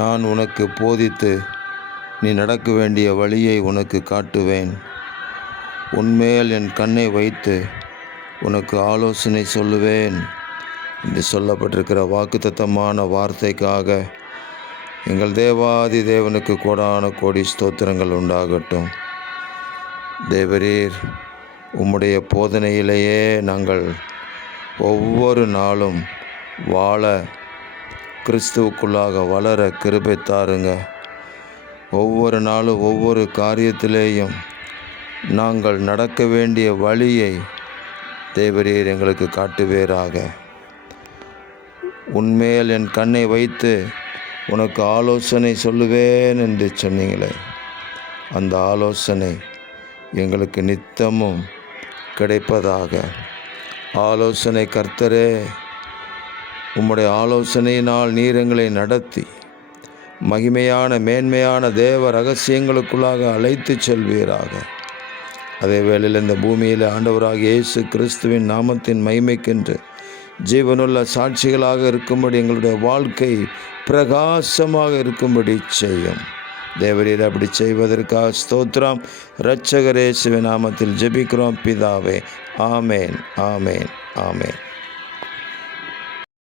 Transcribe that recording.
நான் உனக்கு போதித்து நீ நடக்க வேண்டிய வழியை உனக்கு காட்டுவேன். உன்மேல் என் கண்ணை வைத்து உனக்கு ஆலோசனை சொல்லுவேன் என்று சொல்லப்பட்டிருக்கிற வாக்குத்தத்தமான வார்த்தைக்காக எங்கள் தேவாதி தேவனுக்கு கோடான கோடி ஸ்தோத்திரங்கள் உண்டாகட்டும். தேவரீர், உம்முடைய போதனையிலேயே நாங்கள் ஒவ்வொரு நாளும் வாழ, கிறிஸ்துவுக்குள்ளாக வளர கிருபை தாருங்க. ஒவ்வொரு நாளும் ஒவ்வொரு காரியத்திலேயும் நாங்கள் நடக்க வேண்டிய வழியை தேவரீர் எங்களுக்கு காட்டுவீராக. உன்மேல் என் கண்ணை வைத்து உனக்கு ஆலோசனை சொல்லுவேன் என்று சொன்னீங்களே, அந்த ஆலோசனை எங்களுக்கு நித்தமும் கிடைப்பதாக. ஆலோசனை கர்த்தரே, உம்முடைய ஆலோசனையினால் நீர் எங்களை நடத்தி மகிமையான மேன்மையான தேவ ரகசியங்களுக்குள்ளாக அழைத்து செல்வீராக. அதே வேளையில் இந்த பூமியில் ஆண்டவராகிய இயேசு கிறிஸ்துவின் நாமத்தின் மகிமைக்கென்று ஜீவனுள்ள சாட்சிகளாக இருக்கும்படி எங்களுடைய வாழ்க்கை பிரகாசமாக இருக்கும்படி செய்யும். தேவரீர் அப்படி செய்வதற்காக ஸ்தோத்திரம். இரட்சகர் இயேசுவின் நாமத்தில் ஜெபிக்கிறோம் பிதாவே. ஆமேன், ஆமேன், ஆமேன்.